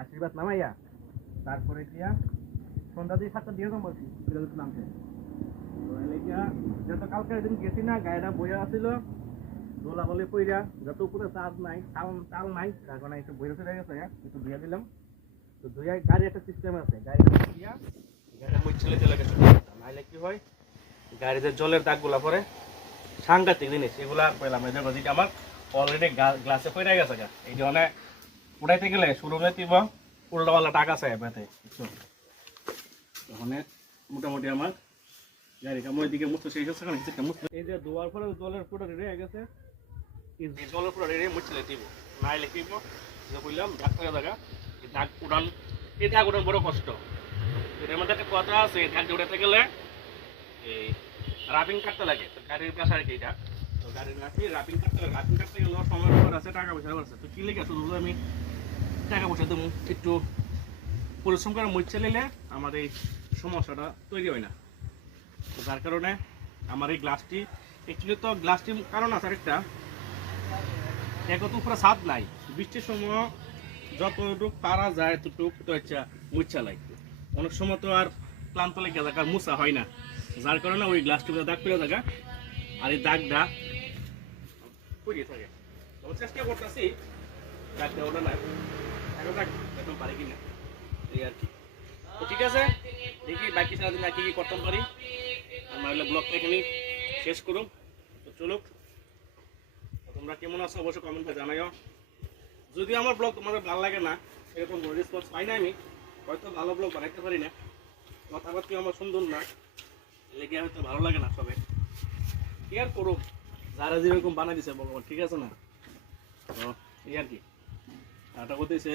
আশীর্বাদ নামাইয়া তারপরে গিয়া সন্ধ্যা দিয়ে 7টা দিয়ে দাম বলছি বিদ্যুৎ নামছে যত কালকে একদিন গেছি না গাড়িটা বইয়া আসছিল দোলা বলে পইরা যত উপরে চার্জ নাই চাল নাই তার কারণে একটু বইয়া চলে গেছে একটু ধুয়ে দিলাম তো ধুয়ে গাড়ি একটা সিস্টেম আছে গাড়ি দিয়া গাড়ি মুছলে চলে গেছে নাইলে কি হয় গাড়িতে জলের দাগগুলা পরে সাংঘাতিক জিনিস এগুলা পেলাম এই দেখো যেটা আমার অলরেডি গ্লাসে পড়ে গেছে এই জন্য উড়াইতে গেলে শোরুমে দিব উল্টাপাল্টা টাকা চাই এবারে ওখানে মোটামুটি আমার গাড়িটা মই দিকে মুছতে শেষ হচ্ছে এই যে ধোয়ার পরে জলের পুরো রেডি হয়ে গেছে এই জলের পুরো রেডি মুছলে দিব নাইলে কি যে বললাম দাগ থাকা জায়গা এই দাগ উড়ান বড় কষ্ট এটার মধ্যে একটা কথা আছে দাগ উড়াতে গেলে এই রাবিং কাটতে লাগে তো গাড়ির কাছে আর কি এটা তো গাড়ির রাখি রাবিং কাটতে গেলে সময় খবর আছে টাকা পয়সা আছে তো কি লেগে শুধু আমি টাকা পয়সা দেবো একটু পরিশ্রম করে মুছে নিলে আমার এই সমস্যাটা তৈরি হয় না তো যার কারণে আমার এই গ্লাসটি অ্যাকচুয়ালি তো গ্লাসটির কারণ আছে আরেকটা একত উপরে ছাদ নাই বৃষ্টির সময় যতটুক পারা যায় ততটুক তো হচ্ছে মুছা লাগে অনেক সময় তো আর ক্লান্ত লেগে যায় মুছা হয় না যার কারণে ওই গ্লাসটির দাগ পড়ে থাকে আর এই দাগটা পড়িয়ে থাকে চেষ্টা করতেছি দাগ দেওয়াটা না এখন পারি কিনা এই আর কি তো ঠিক আছে দেখি বাকি সারাদিন আর কি কি করতে পারি আমরা ব্লগটা এখানে শেষ করুন তো চলুক তোমরা কেমন আছো অবশ্যই কমেন্টে জানাইও যদি আমার ব্লগ তোমাদের ভালো লাগে না এরকম রেসপন্স পাই না আমি হয়তো ভালো ব্লগ বানাইতে পারি না কথাবার্তা আমার সুন্দর না লেগে হয়তো ভালো লাগে না সবাই কি আর করুক যারা যেরকম বানাই দিছে ভগবান ঠিক আছে না তো এই আর কি এটা কইতেছে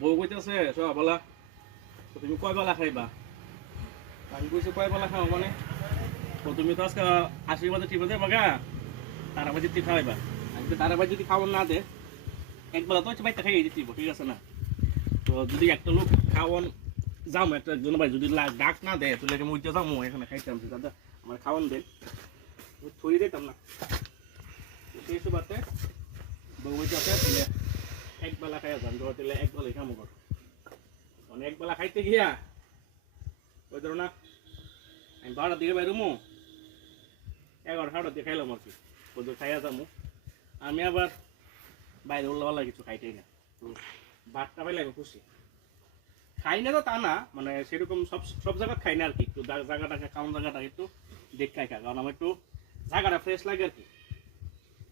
বউ কইতেছে সব বলা তুমি কয় বেলা খাইবা আমি কইছি কয় বেলা খাও মানে তো তুমি তো আজকে 80 বাজে টিপে দেবা গা তারা বাজে টি খাওয়াইবা আমি তো তারা বাজে যদি খাওয়ান না দে একবেলা তো বাইতে খাইয়ে দিতে ঠিক আছে না তো যদি একটা লোক খাওয়ান যাম একটা জন ভাই যদি ডাক না দেয় তাহলে আমি উঠতে যাবো এখানে খাইতাম দাদা আমার খাওয়ান দেন থই দিতাম না সেই সুবাদে বউ আছে একবেলা খাইয়া যান তাহলে একবেলা খামো কর অনেক বেলা খাইতে গিয়া ওই ধরো না আমি 12টার দিকে বাইরমো 11-12টার দিকে খাইলাম আর কি ওদের খাইয়া যাবো আমি আবার বাইরে উল্লাপাল্লা কিছু খাইতেই না তো ভাতটা পাইলে আমি খুশি খাই না তো তা না মানে সেরকম সব জায়গা খাই না আর কি একটু জায়গাটাকে খাওয়ান জায়গাটা একটু দেখ খাই কারণ আমার একটু জায়গাটা ফ্রেশ লাগে আর কি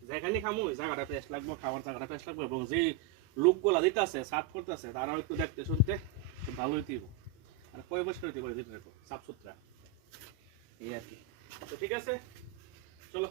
যেখানে খামো ওই জায়গাটা ফ্রেশ লাগবো খাওয়ার জায়গাটা ফ্রেশ লাগবে এবং যে লোকগুলা দিতে আছে সাফ করতে আছে তারাও একটু দেখতে শুনতে ভালো হইতে আর পরিবেশটা হইতে পারে যেটা সাফ সুতরা এই আর কি তো ঠিক আছে চলো